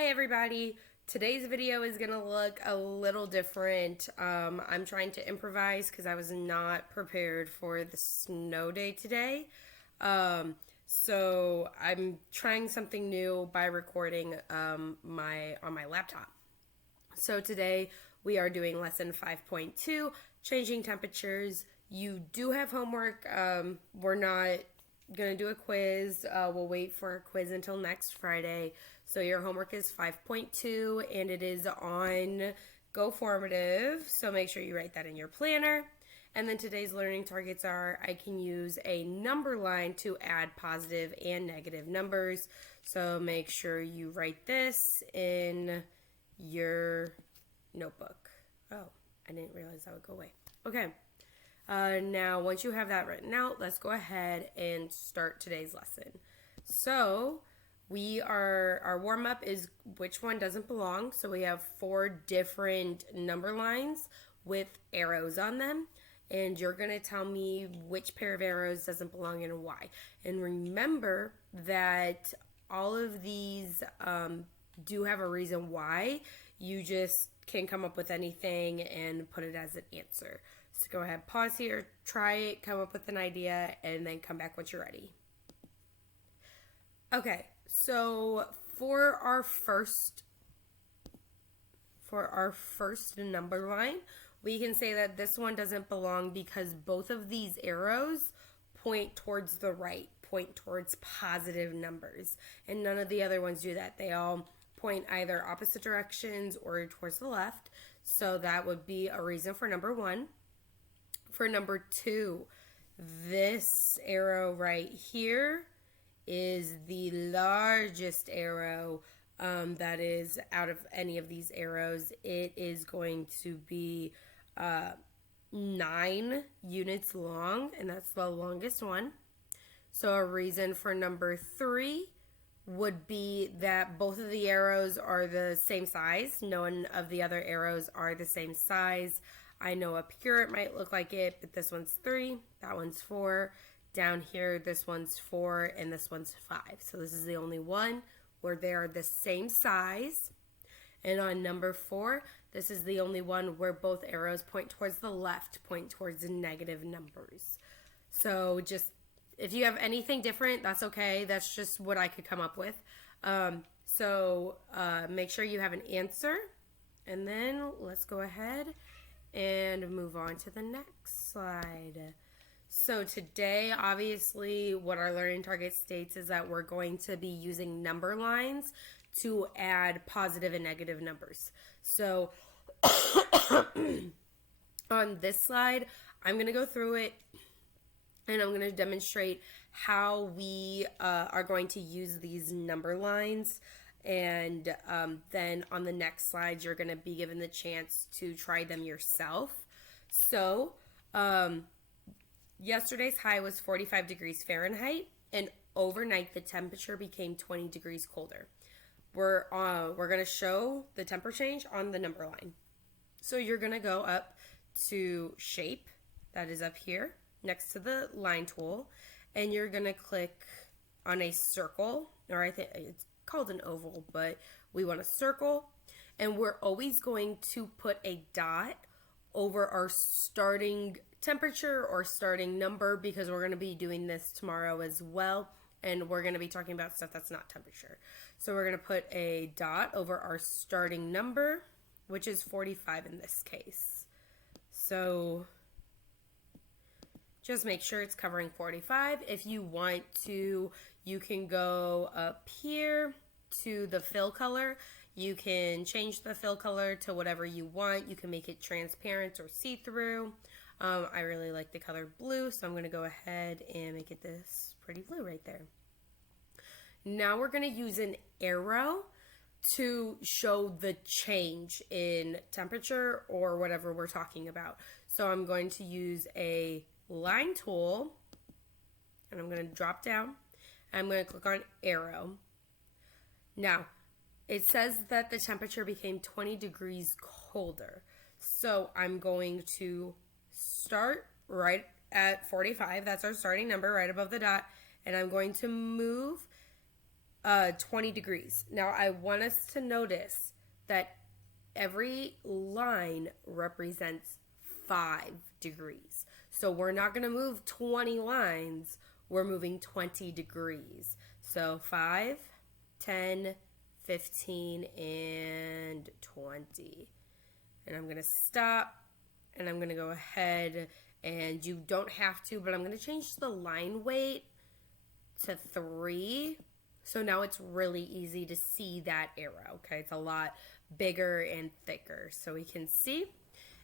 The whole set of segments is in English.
Hi everybody! Today's video is going to look a little different. I'm trying to improvise because I was not prepared for the snow day today. So I'm trying something new by recording on my laptop. So today we are doing lesson 5.2, changing temperatures. You do have homework. We're not going to do a quiz. We'll wait for a quiz until next Friday. So your homework is 5.2 and it is on Go Formative. So make sure you write that in your planner. And then today's learning targets are I can use a number line to add positive and negative numbers. So make sure you write this in your notebook. Oh, I didn't realize that would go away. Okay. Now, once you have that written out, let's go ahead and start today's lesson. So, our warm-up is which one doesn't belong. So we have 4 different number lines with arrows on them. And you're going to tell me which pair of arrows doesn't belong and why. And remember that all of these do have a reason why. You just can come up with anything and put it as an answer. So go ahead, pause here, try it, come up with an idea, and then come back once you're ready. Okay, so for our first number line, we can say that this one doesn't belong because both of these arrows point towards the right, point towards positive numbers. And none of the other ones do that. They all point either opposite directions or towards the left. So that would be a reason for number 1. For number 2, this arrow right here is the largest arrow that is out of any of these arrows. It is going to be 9 units long, and that's the longest one. So a reason for number 3 would be that both of the arrows are the same size. None of the other arrows are the same size. I know up here it might look like it, but this one's 3, that one's 4. Down here, this one's 4, and this one's 5. So this is the only one where they are the same size. And on number 4, this is the only one where both arrows point towards the left, point towards the negative numbers. So just, if you have anything different, that's okay. That's just what I could come up with. Make sure you have an answer. And then let's go ahead and move on to the next slide. So today, obviously, what our learning target states is that we're going to be using number lines to add positive and negative numbers. So on this slide, I'm going to go through it and I'm going to demonstrate how we are going to use these number lines. And then on the next slide, you're going to be given the chance to try them yourself. So, yesterday's high was 45 degrees Fahrenheit, and overnight the temperature became 20 degrees colder. We're going to show the temperature change on the number line. So you're going to go up to shape, that is up here, next to the line tool, and you're going to click on a circle, or I think it's called an oval, but we want a circle, and we're always going to put a dot over our starting temperature or starting number because we're going to be doing this tomorrow as well, and we're going to be talking about stuff that's not temperature. So we're going to put a dot over our starting number, which is 45 in this case. So just make sure it's covering 45. If you want to, you can go up here to the fill color. You can change the fill color to whatever you want. You can make it transparent or see-through. I really like the color blue, so I'm going to go ahead and make it this pretty blue right there. Now we're going to use an arrow to show the change in temperature or whatever we're talking about. So I'm going to use a line tool, and I'm going to drop down. I'm going to click on arrow. Now, it says that the temperature became 20 degrees colder. So I'm going to start right at 45. That's our starting number right above the dot. And I'm going to move 20 degrees. Now I want us to notice that every line represents 5 degrees. So we're not going to move 20 lines, we're moving 20 degrees. So 5, 10, 15, and 20. And I'm going to stop, and I'm going to go ahead, and you don't have to, but I'm going to change the line weight to 3. So now it's really easy to see that arrow, okay? It's a lot bigger and thicker, so we can see.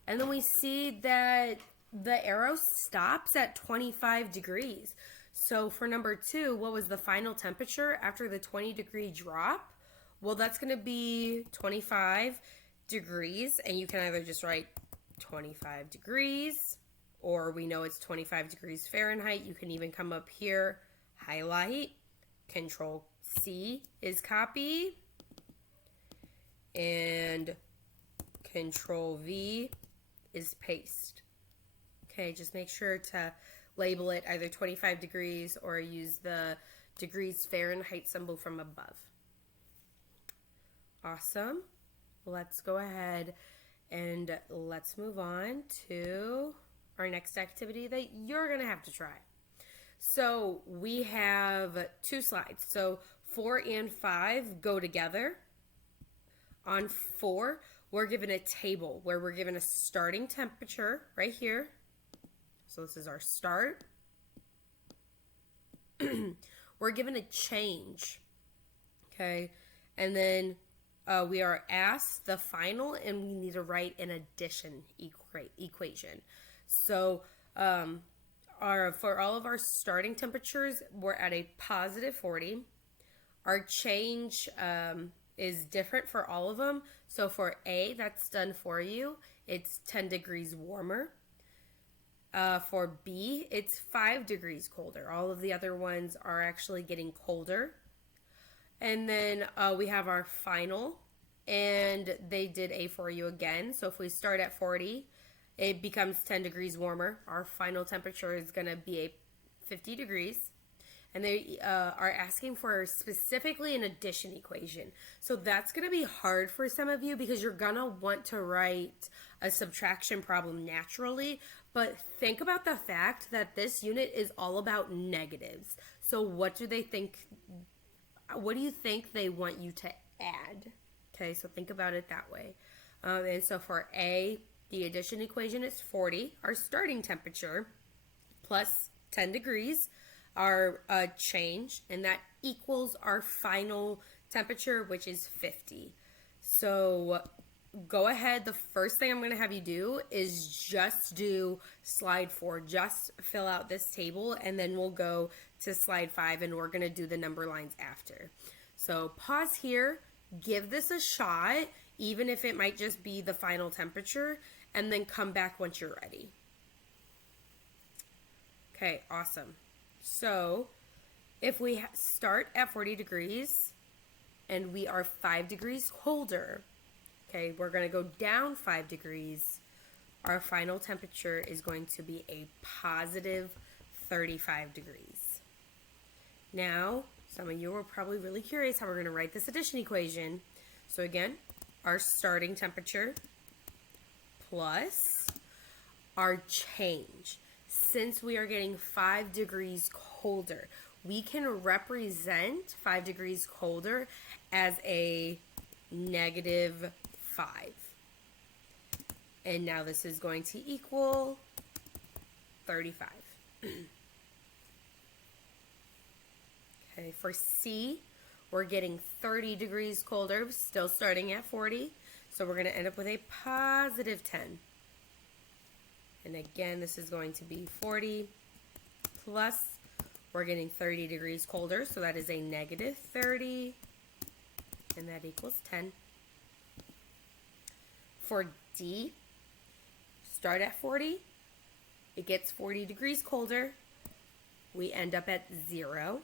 And then we see that the arrow stops at 25 degrees. So for number 2, what was the final temperature after the 20-degree drop? Well, that's going to be 25 degrees, and you can either just write 25 degrees, or we know it's 25 degrees Fahrenheit. You can even come up here, highlight, Control C is copy, and Control V is paste. Okay, just make sure to label it either 25 degrees or use the degrees Fahrenheit symbol from above. Awesome. Let's go ahead and let's move on to our next activity that you're going to have to try. So we have 2 slides. So 4 and 5 go together. On 4, we're given a table where we're given a starting temperature right here. So this is our start. We're given a change, okay? And then we are asked the final, and we need to write an addition equation. So for all of our starting temperatures, we're at a positive 40. Our change is different for all of them. So for A, that's done for you. It's 10 degrees warmer. For B, it's 5 degrees colder. All of the other ones are actually getting colder. And then we have our final, and they did A for you again. So if we start at 40, it becomes 10 degrees warmer. Our final temperature is going to be 50 degrees. And they are asking for specifically an addition equation. So that's going to be hard for some of you because you're going to want to write a subtraction problem naturally. But think about the fact that this unit is all about negatives. So what do you think they want you to add? Okay, so think about it that way. And so for A, the addition equation is 40, our starting temperature, plus 10 degrees, our change, and that equals our final temperature, which is 50. So go ahead. The first thing I'm going to have you do is just do slide 4. Just fill out this table, and then we'll go to slide 5, and we're going to do the number lines after. So pause here, give this a shot, even if it might just be the final temperature, and then come back once you're ready. Okay, awesome. So if we start at 40 degrees and we are 5 degrees colder, okay, we're going to go down 5 degrees. Our final temperature is going to be a positive 35 degrees. Now, some of you are probably really curious how we're going to write this addition equation. So again, our starting temperature plus our change. Since we are getting 5 degrees colder, we can represent 5 degrees colder as a negative 5. And now this is going to equal 35. Okay, for C, we're getting 30 degrees colder, still starting at 40. So we're going to end up with a positive 10. And again, this is going to be 40 plus, we're getting 30 degrees colder, so that is a negative 30, and that equals 10. For D, start at 40, it gets 40 degrees colder, we end up at 0.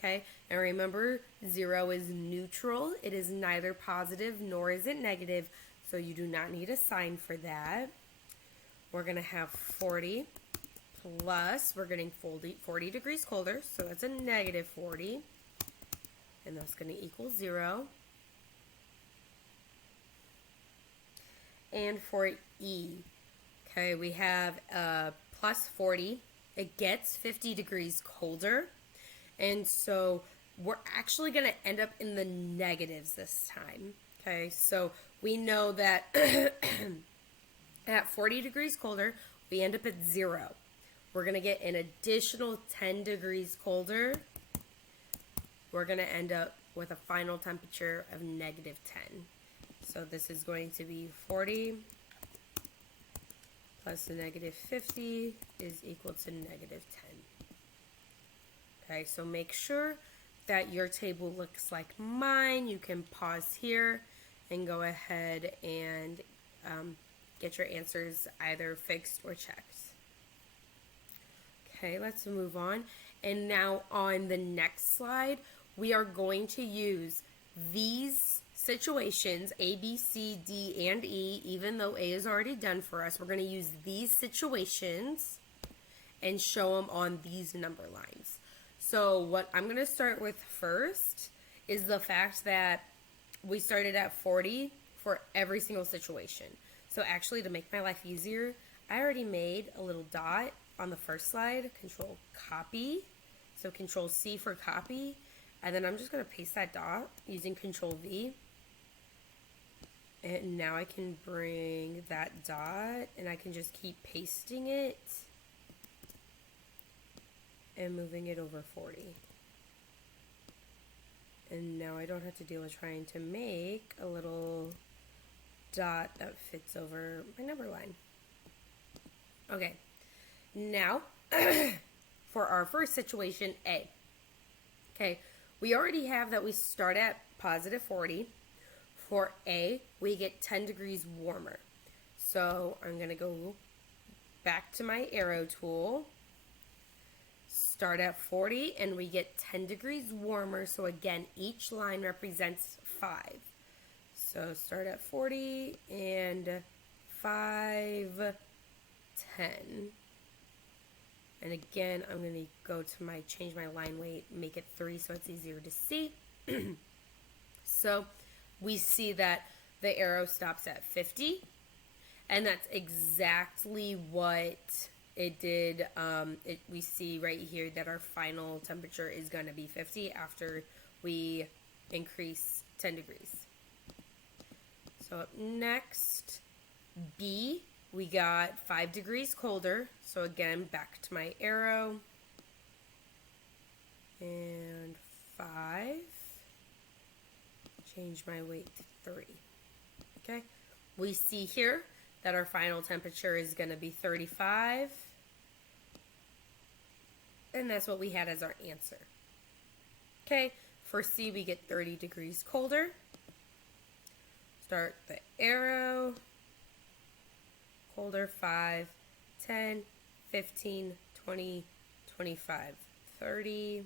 Okay, and remember, 0 is neutral. It is neither positive nor is it negative, so you do not need a sign for that. We're going to have 40 plus, we're getting 40 degrees colder, so that's a negative 40. and that's going to equal 0. And for E, okay, we have plus 40. It gets 50 degrees colder, and so we're actually going to end up in the negatives this time. Okay, so we know that at 40 degrees colder, we end up at 0. We're going to get an additional 10 degrees colder. We're going to end up with a final temperature of negative 10. So this is going to be 40 plus the negative 50 is equal to negative 10. Okay, so make sure that your table looks like mine. You can pause here and go ahead and get your answers either fixed or checked. Okay, let's move on. And now on the next slide, we are going to use these situations, A, B, C, D, and E, even though A is already done for us. We're going to use these situations and show them on these number lines. So what I'm going to start with first is the fact that we started at 40 for every single situation. So actually, to make my life easier, I already made a little dot on the first slide, Control Copy. So Control C for copy. And then I'm just going to paste that dot using Control V. And now I can bring that dot and I can just keep pasting it and moving it over 40. And now I don't have to deal with trying to make a little dot that fits over my number line. Okay, now for our first situation, A. Okay, we already have that we start at positive 40. For A, we get 10 degrees warmer. So I'm going to go back to my arrow tool, start at 40, and we get 10 degrees warmer. So again, each line represents 5. So start at 40 and 5, 10. And again, I'm going to go to change my line weight, make it 3 so it's easier to see. So we see that the arrow stops at 50, and that's exactly what it did. We see right here that our final temperature is going to be 50 after we increase 10 degrees. So up next, B, we got 5 degrees colder. So again, back to my arrow. And 5. Change my weight to 3. Okay. We see here that our final temperature is going to be 35. And that's what we had as our answer. Okay. For C, we get 30 degrees colder. Start the arrow. Colder, 5, 10, 15, 20, 25, 30.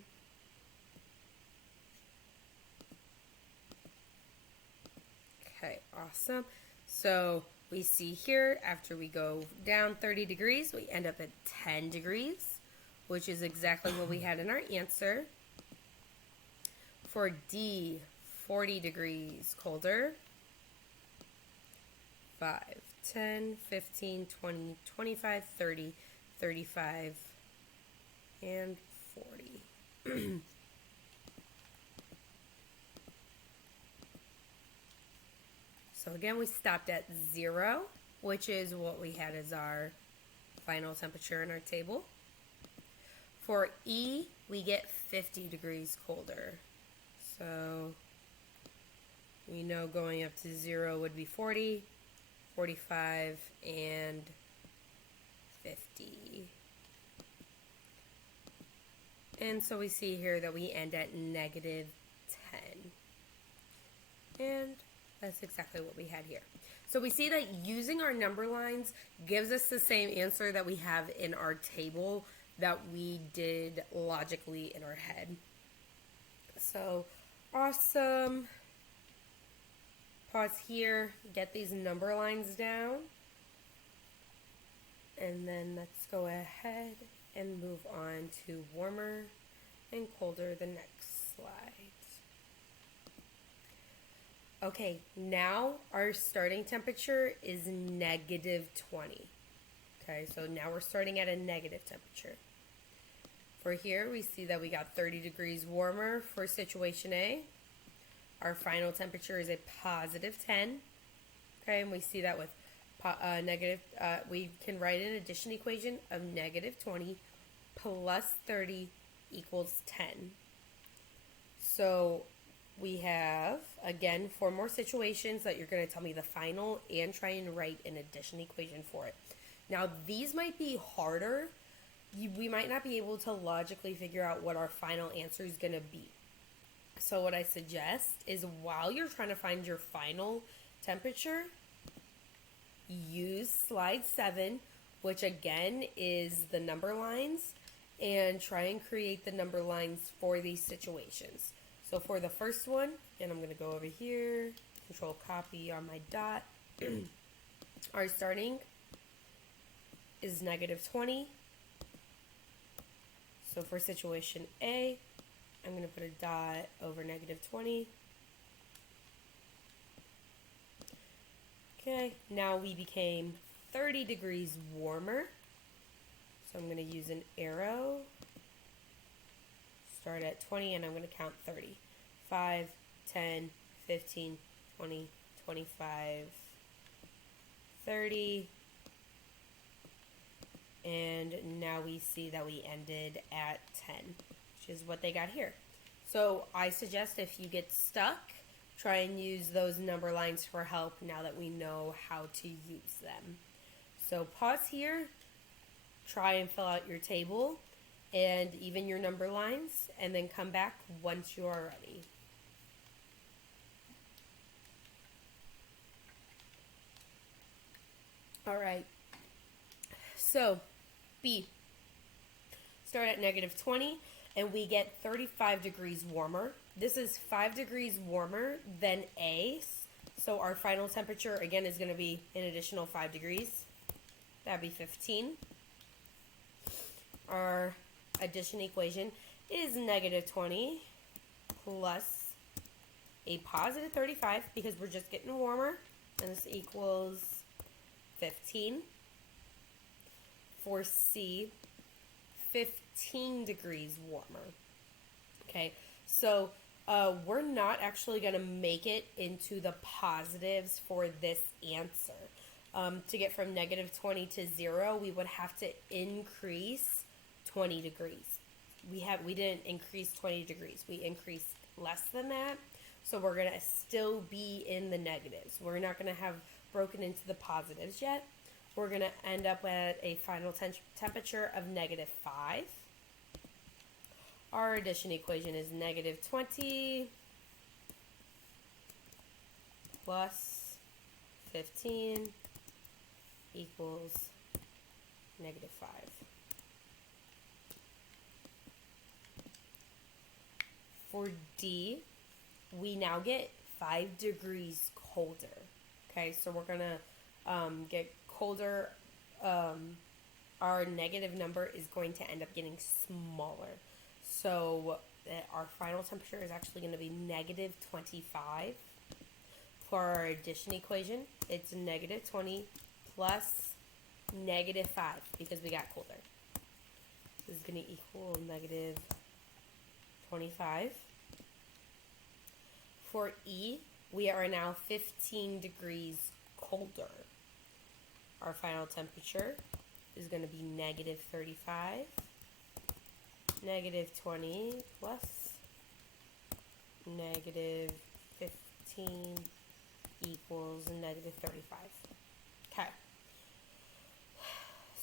Okay, awesome. So we see here, after we go down 30 degrees, we end up at 10 degrees, which is exactly what we had in our answer. For D, 40 degrees colder. 5, 10, 15, 20, 25, 30, 35, and 40. So again, we stopped at 0, which is what we had as our final temperature in our table. For E, we get 50 degrees colder. So we know going up to 0 would be 40, 45, and 50. And so we see here that we end at negative 10. And that's exactly what we had here. So we see that using our number lines gives us the same answer that we have in our table that we did logically in our head. So awesome. Pause here, get these number lines down. And then let's go ahead and move on to warmer and colder the next slide. Okay, now our starting temperature is negative 20. Okay, so now we're starting at a negative temperature. For here, we see that we got 30 degrees warmer for situation A. Our final temperature is a positive 10. Okay, and we see that with we can write an addition equation of negative 20 plus 30 equals 10. So we have, again, 4 more situations that you're going to tell me the final and try and write an addition equation for it. Now, these might be harder. We might not be able to logically figure out what our final answer is going to be. So what I suggest is while you're trying to find your final temperature, use slide 7, which again is the number lines, and try and create the number lines for these situations. So for the first one, and I'm going to go over here, control copy on my dot. Our starting is negative 20. So for situation A, I'm going to put a dot over negative 20. Okay, now we became 30 degrees warmer. So I'm going to use an arrow. Start at 20 and I'm going to count 30. 5, 10, 15, 20, 25, 30. And now we see that we ended at 10, which is what they got here. So I suggest if you get stuck, try and use those number lines for help now that we know how to use them. So pause here, try and fill out your table and even your number lines, and then come back once you are ready. All right, so B, start at negative 20, and we get 35 degrees warmer. This is 5 degrees warmer than A, so our final temperature, again, is going to be an additional 5 degrees. That'd be 15. Our addition equation is negative 20 plus a positive 35, because we're just getting warmer, and this equals 15. For C, 15 degrees warmer. Okay, so we're not actually going to make it into the positives for this answer. To get from negative 20 to 0, we would have to increase 20 degrees. We didn't increase 20 degrees. We increased less than that. So we're going to still be in the negatives. We're not going to have broken into the positives yet. We're going to end up at a final temperature of negative 5. Our addition equation is negative 20 plus 15 equals negative 5. For D, we now get 5 degrees colder. Okay, so we're going to get colder. Our negative number is going to end up getting smaller. So our final temperature is actually going to be negative 25. For our addition equation, it's negative 20 plus negative 5 because we got colder. This is going to equal negative 25. For E, we are now 15 degrees colder. Our final temperature is going to be negative 35, negative 20 plus negative 15 equals negative 35. Okay.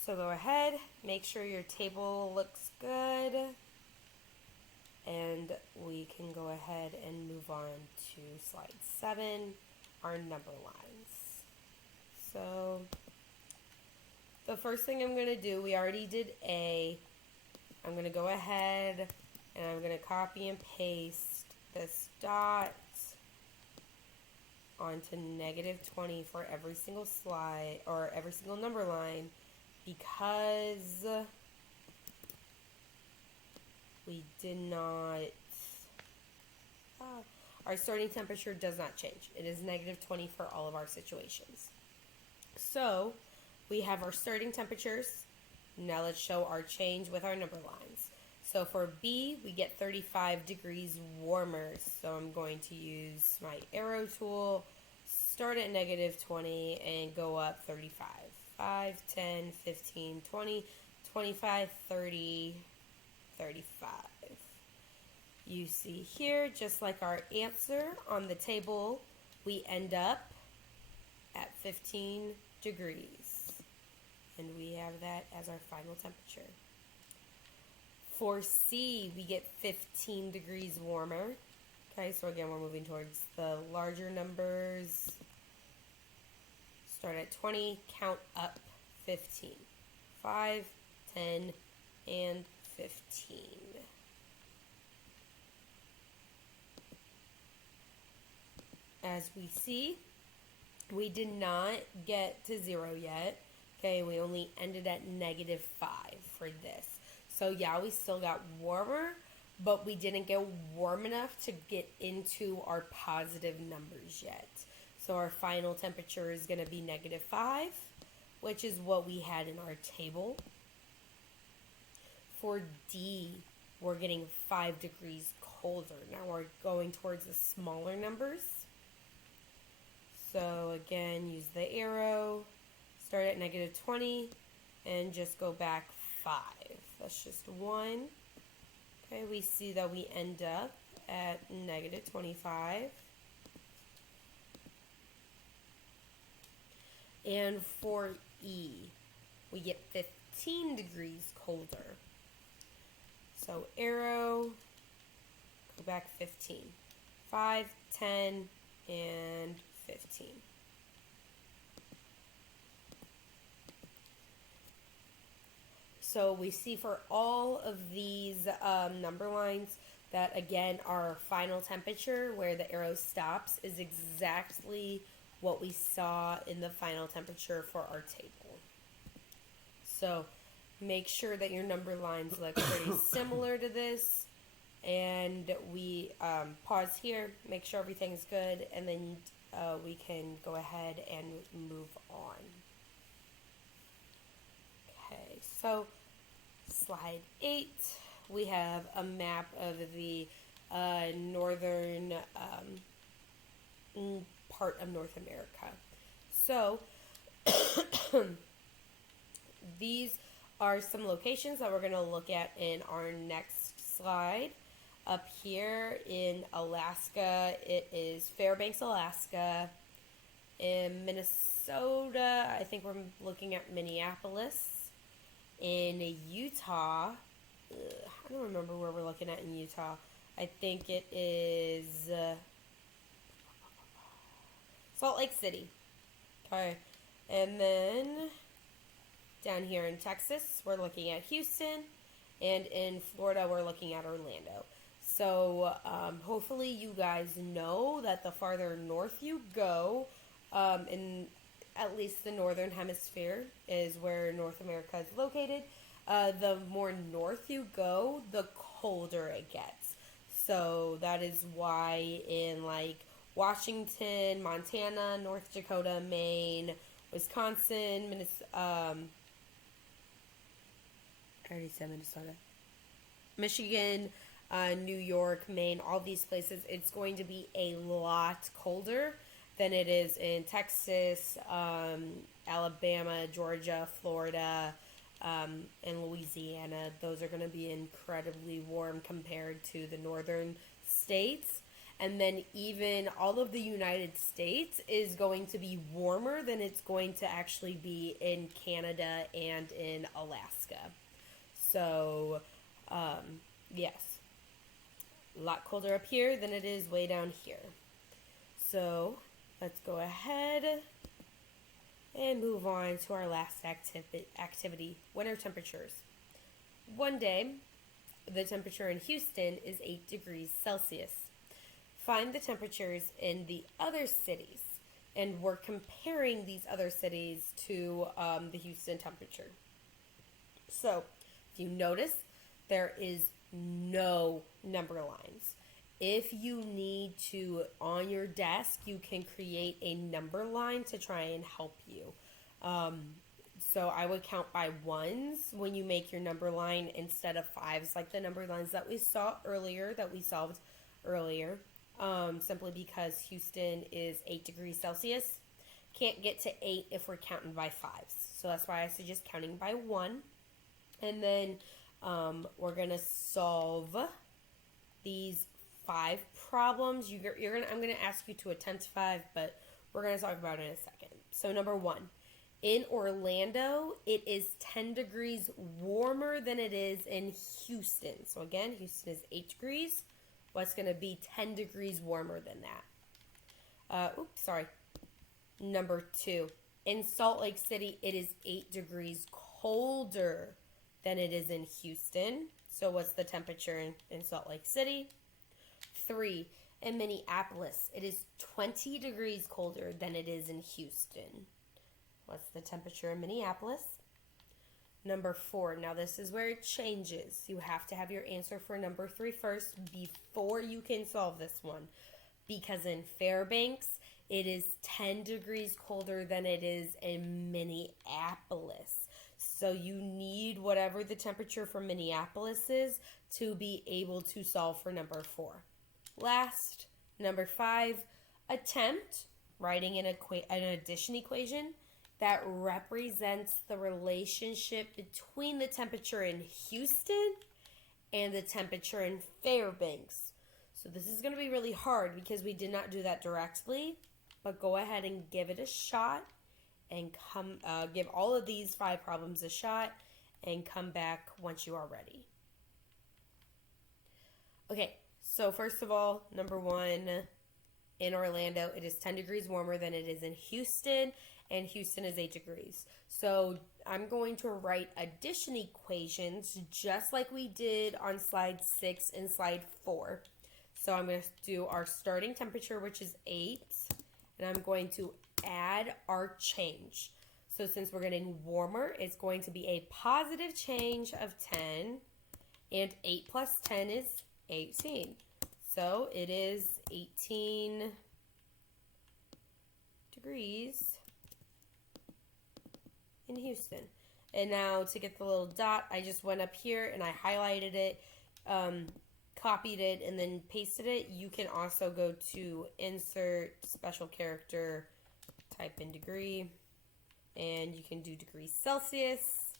So go ahead, make sure your table looks good, and we can go ahead and move on to slide 7, our number lines. So the first thing I'm going to do, we already did A. I'm going to go ahead and I'm going to copy and paste this dot onto negative 20 for every single slide or every single number line, because we did not our starting temperature does not change. It is negative 20 for all of our situations. So we have our starting temperatures. Now let's show our change with our number lines. So for B, we get 35 degrees warmer. So I'm going to use my arrow tool, start at negative 20 and go up 35. 5, 10, 15, 20, 25, 30, 35. You see here, just like our answer on the table, we end up at 15 degrees. And we have that as our final temperature. For C, we get 15 degrees warmer. Okay, so again, we're moving towards the larger numbers. Start at 20, count up 15. 5, 10, and 15. As we see, we did not get to 0 yet. Okay, we only ended at negative 5 for this. So yeah, we still got warmer, but we didn't get warm enough to get into our positive numbers yet. So our final temperature is going to be negative 5, which is what we had in our table. For D, we're getting 5 degrees colder. Now we're going towards the smaller numbers. So again, use the arrow, start at negative 20, and just go back 5. That's just 1. Okay, we see that we end up at negative 25. And for E, we get 15 degrees colder. So arrow, go back 15. 5, 10, and 15. So we see for all of these number lines that, again, our final temperature where the arrow stops is exactly what we saw in the final temperature for our table. So make sure that your number lines look pretty similar to this. And we pause here, make sure everything's good, and then we can go ahead and move on. Okay, so slide 8, we have a map of the northern part of North America. So these are some locations that we're going to look at in our next slide. Up here in Alaska, it is Fairbanks, Alaska. In Minnesota, I think we're looking at Minneapolis. In Utah, I don't remember where we're looking at in Utah. I think it is Salt Lake City. Okay. And then down here in Texas, we're looking at Houston. And in Florida, we're looking at Orlando. So hopefully you guys know that the farther north you go, in at least the northern hemisphere is where North America is located, the more north you go, the colder it gets. So that is why in like Washington, Montana, North Dakota, Maine, Wisconsin, I already said Minnesota, Michigan, New York, Maine, all these places, it's going to be a lot colder than it is in Texas, Alabama, Georgia, Florida, and Louisiana. Those are going to be incredibly warm compared to the northern states. And then even all of the United States is going to be warmer than it's going to actually be in Canada and in Alaska. So, yes, a lot colder up here than it is way down here. So let's go ahead and move on to our last activity, winter temperatures. One day, the temperature in Houston is 8 degrees Celsius. Find the temperatures in the other cities, and we're comparing these other cities to the Houston temperature. So, if you notice, there is no number lines. If you need to, on your desk, you can create a number line to try and help you. So I would count by ones when you make your number line instead of fives, like the number lines that we saw earlier, that we solved earlier. Simply because Houston is 8 degrees Celsius. Can't get to 8 if we're counting by fives. So that's why I suggest counting by one. And then we're going to solve these 5 problems. I'm going to ask you to attempt 5, but we're going to talk about it in a second. So number 1. In Orlando, it is 10 degrees warmer than it is in Houston. So again, Houston is 8 degrees. What's going to be 10 degrees warmer than that? Number 2. In Salt Lake City, it is 8 degrees colder than it is in Houston. So what's the temperature in Salt Lake City? 3. In Minneapolis, it is 20 degrees colder than it is in Houston. What's the temperature in Minneapolis? Number 4. Now this is where it changes. You have to have your answer for number 3 first before you can solve this one. Because in Fairbanks, it is 10 degrees colder than it is in Minneapolis. So you need whatever the temperature for Minneapolis is to be able to solve for number 4. Last, number 5, attempt writing an addition equation that represents the relationship between the temperature in Houston and the temperature in Fairbanks. So this is going to be really hard because we did not do that directly, but go ahead and give it a shot and give all of these 5 problems a shot and come back once you are ready. Okay, so first of all, number 1, in Orlando, it is 10 degrees warmer than it is in Houston, and Houston is 8 degrees. So I'm going to write addition equations just like we did on slide 6 and slide 4. So I'm going to do our starting temperature, which is 8, and I'm going to add our change. So since we're getting warmer, it's going to be a positive change of 10, and 8 plus 10 is 18. So it is 18 degrees in Houston. And now to get the little dot, I just went up here and I highlighted it, copied it, and then pasted it. You can also go to insert special character, type in degree, and you can do degrees Celsius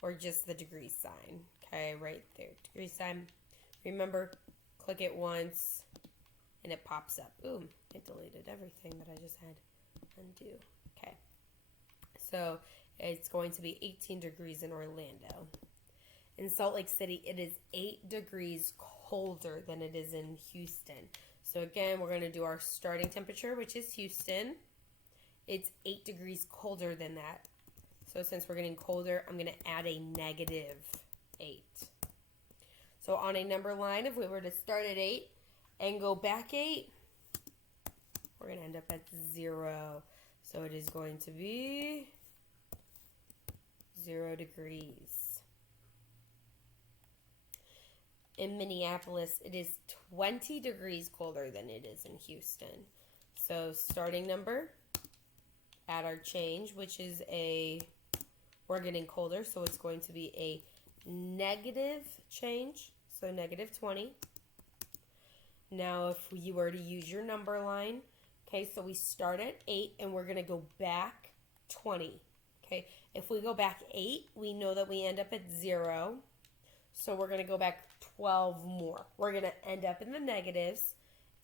or just the degree sign. Okay, right there, degree sign. Remember, click it once and it pops up. Ooh, it deleted everything that I just had. Undo. Okay. So it's going to be 18 degrees in Orlando. In Salt Lake City, it is 8 degrees colder than it is in Houston. So again, we're going to do our starting temperature, which is Houston. It's 8 degrees colder than that. So since we're getting colder, I'm going to add a negative 8. So on a number line, if we were to start at 8 and go back 8, we're going to end up at 0. So it is going to be 0 degrees. In Minneapolis, it is 20 degrees colder than it is in Houston. So starting number, add our change, which is we're getting colder, so it's going to be a negative change, so negative 20. Now if you were to use your number line, okay, so we start at 8 and we're going to go back 20. Okay, if we go back 8, we know that we end up at 0. So we're going to go back 12 more. We're going to end up in the negatives,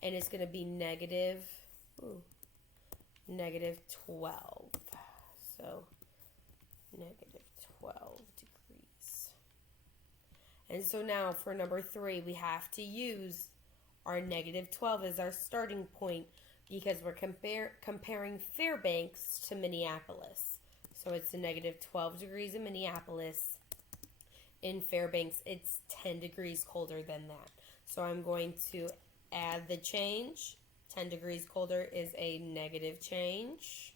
and it's going to be negative 12. So negative 12 degrees. And so now for number 3, we have to use our negative 12 as our starting point because we're comparing Fairbanks to Minneapolis. So it's a negative 12 degrees in Minneapolis. In Fairbanks, it's 10 degrees colder than that. So I'm going to add the change. 10 degrees colder is a negative change.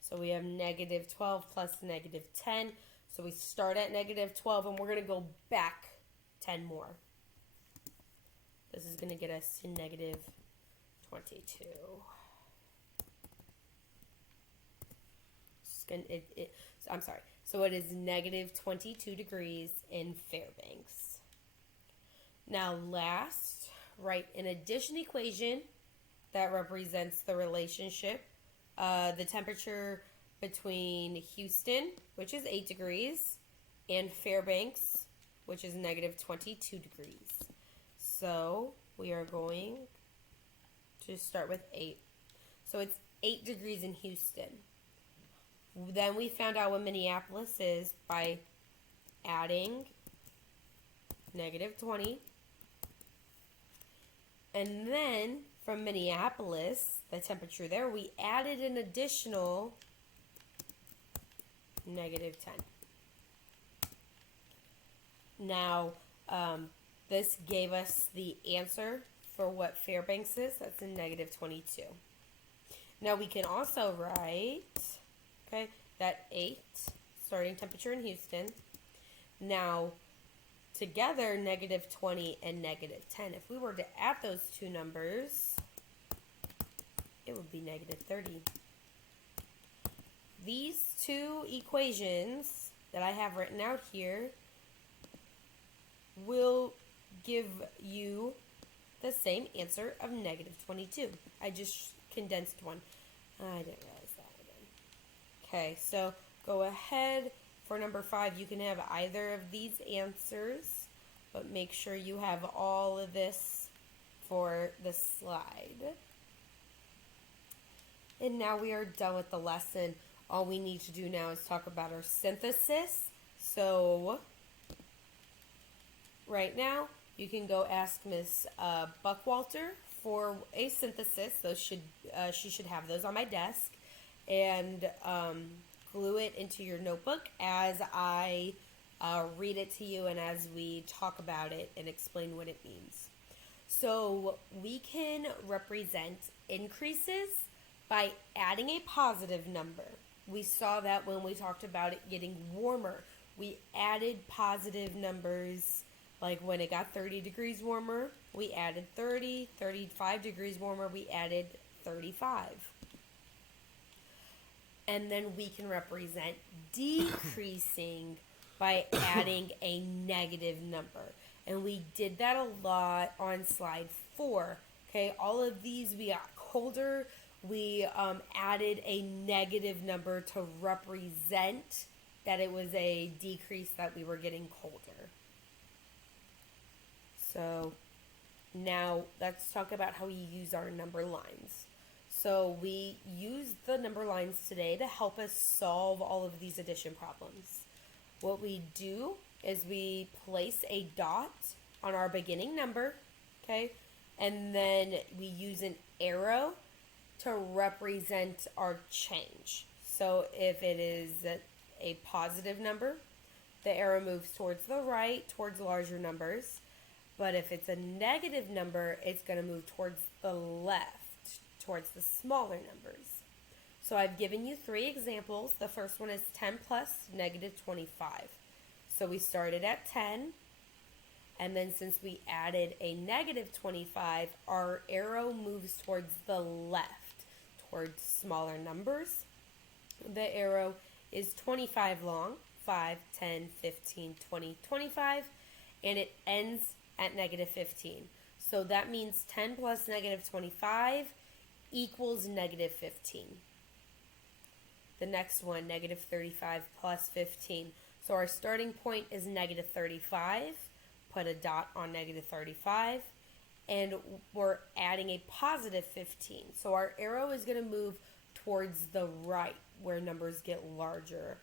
So we have negative 12 plus negative 10. So we start at negative 12 and we're going to go back 10 more. This is going to get us to negative 22. I'm sorry. So it is negative 22 degrees in Fairbanks. Now last, write an addition equation that represents the relationship, the temperature between Houston, which is 8 degrees, and Fairbanks, which is negative 22 degrees. So we are going to start with 8. So it's 8 degrees in Houston. Then we found out what Minneapolis is by adding negative 20. And then from Minneapolis, the temperature there, we added an additional negative 10. Now, this gave us the answer for what Fairbanks is. That's a negative 22. Now we can also write, okay, that 8 starting temperature in Houston. Now, together, negative 20 and negative 10. If we were to add those two numbers, it would be negative 30. These two equations that I have written out here will give you the same answer of negative 22. I just condensed one. I didn't realize that again. Okay, so go ahead. For number 5, you can have either of these answers, but make sure you have all of this for the slide. And now we are done with the lesson. All we need to do now is talk about our synthesis. So right now, you can go ask Miss Buckwalter for a synthesis. She should have those on my desk. And glue it into your notebook as I read it to you and as we talk about it and explain what it means. So we can represent increases by adding a positive number. We saw that when we talked about it getting warmer. We added positive numbers, like when it got 30 degrees warmer, we added 30, 35 degrees warmer, we added 35. And then we can represent decreasing by adding a negative number. And we did that a lot on slide 4. Okay, all of these, we got colder. We added a negative number to represent that it was a decrease, that we were getting colder. So now let's talk about how we use our number lines. So we use the number lines today to help us solve all of these addition problems. What we do is we place a dot on our beginning number, okay? And then we use an arrow to represent our change. So if it is a positive number, the arrow moves towards the right, towards larger numbers. But if it's a negative number, it's going to move towards the left, towards the smaller numbers. So I've given you 3 examples. The first one is 10 plus negative 25. So we started at 10, and then since we added a negative 25, our arrow moves towards the left, towards smaller numbers. The arrow is 25 long, 5, 10, 15, 20, 25, and it ends at negative 15. So that means 10 plus negative 25 equals negative 15. The next one, negative 35 plus 15. So our starting point is negative 35. Put a dot on negative 35. And we're adding a positive 15. So our arrow is going to move towards the right where numbers get larger.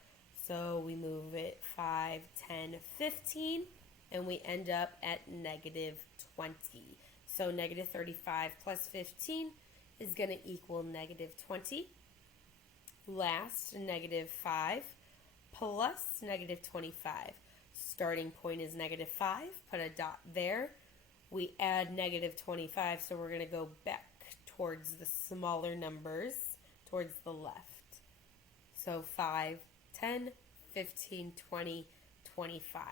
So we move it 5, 10, 15. And we end up at negative 20. So negative 35 plus 15 is going to equal negative 20. Last, negative 5 plus negative 25. Starting point is negative 5. Put a dot there. We add negative 25, so we're going to go back towards the smaller numbers, towards the left. So 5, 10, 15, 20, 25.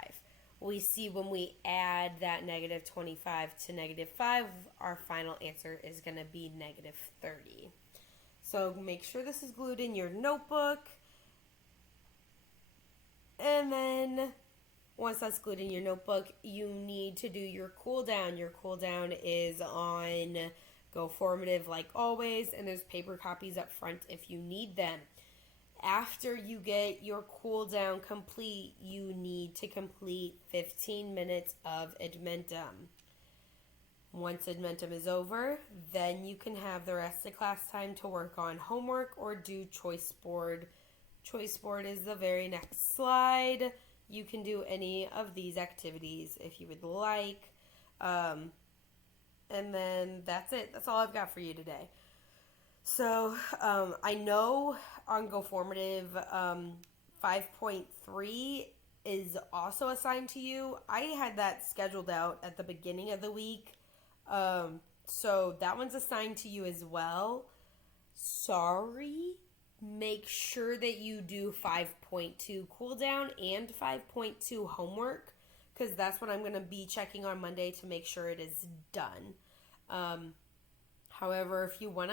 we see when we add that negative 25 to negative 5, our final answer is going to be negative 30. So make sure this is glued in your notebook. And then once that's glued in your notebook, you need to do your cool down. Your cool down is on GoFormative like always, and there's paper copies up front if you need them. After you get your cool down complete, you need to complete 15 minutes of Edmentum. Once Edmentum is over, then you can have the rest of class time to work on homework or do choice board. Choice board is the very next slide. You can do any of these activities if you would like. And then that's it. That's all I've got for you today. So I know on GoFormative 5.3 is also assigned to you. I had that scheduled out at the beginning of the week. So that one's assigned to you as well. Sorry. Make sure that you do 5.2 cool down and 5.2 homework, because that's what I'm going to be checking on Monday to make sure it is done. However, if you want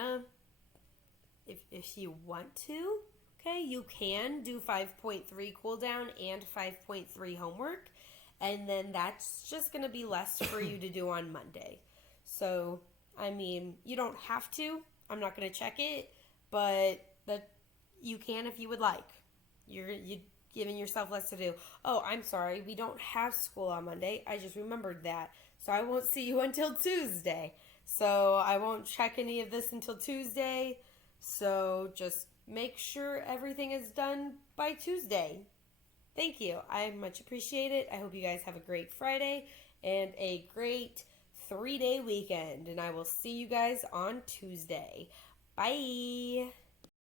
to, okay, you can do 5.3 cool down and 5.3 homework, and then that's just going to be less for you to do on Monday. So, I mean, you don't have to. I'm not going to check it, but you can if you would like. You're giving yourself less to do. Oh, I'm sorry. We don't have school on Monday. I just remembered that. So I won't see you until Tuesday. So I won't check any of this until Tuesday. So just make sure everything is done by Tuesday. Thank you. I much appreciate it. I hope you guys have a great Friday and a great 3-day weekend. And I will see you guys on Tuesday. Bye.